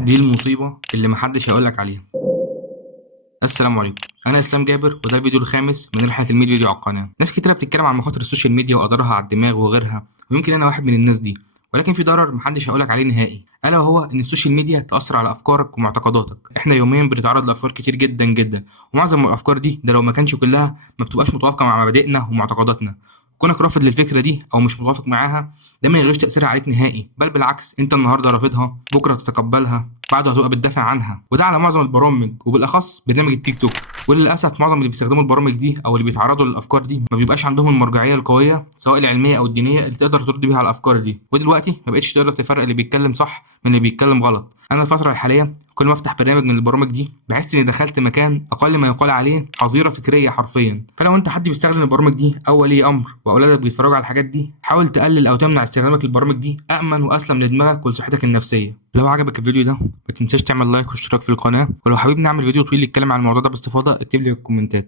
دي المصيبة اللي محدش هيقولك عليها. السلام عليكم، أنا إسلام جابر وده الفيديو الخامس من رحلة الميديا دي على القناة. ناس كتيرة بتتكلم عن مخاطر السوشيال ميديا وأضرارها على الدماغ وغيرها، ويمكن أنا واحد من الناس دي. ولكن في ضرر محدش هيقولك عليه نهائي، ألا وهو إن السوشيال ميديا تأثر على أفكارك ومعتقداتك. إحنا يوميا بنتعرض لأفكار كتير جدا جدا، ومعظم الأفكار دي ده لو ما كانش كلها ما بتبقاش متوافقة مع مبادئنا ومعتقداتنا. كونك رافض للفكرة دي أو مش متوافق معاها ده ما يغيرش تأثيرها عليك نهائي، بل بالعكس أنت النهاردة رافضها بكرة تتقبلها بعده هتبقى بتدافع عنها، وده على معظم البرامج وبالاخص برنامج التيك توك. وللاسف معظم اللي بيستخدموا البرامج دي او اللي بيتعرضوا للافكار دي ما بيبقاش عندهم المرجعيه القويه سواء العلميه او الدينيه اللي تقدر ترد بيها على الافكار دي، ودلوقتي ما بقتش تقدر تفرق اللي بيتكلم صح من اللي بيتكلم غلط. انا الفتره الحاليه كل ما افتح برنامج من البرامج دي بحس اني دخلت مكان اقل ما يقال عليه حظيره فكريه حرفيا. فلو انت حد بيستخدم البرامج دي او ولي امر واولادك بيتفرجوا على الحاجات دي، حاول تقلل او تمنع استخدامك للبرامج دي، امن واسلم لدماغك ولصحتك النفسيه. لو عجبك الفيديو ده ما تنساش تعمل لايك واشتراك في القناه، ولو حابب نعمل فيديو طويل يتكلم عن الموضوع ده باستفاضه اكتب لي في الكومنتات.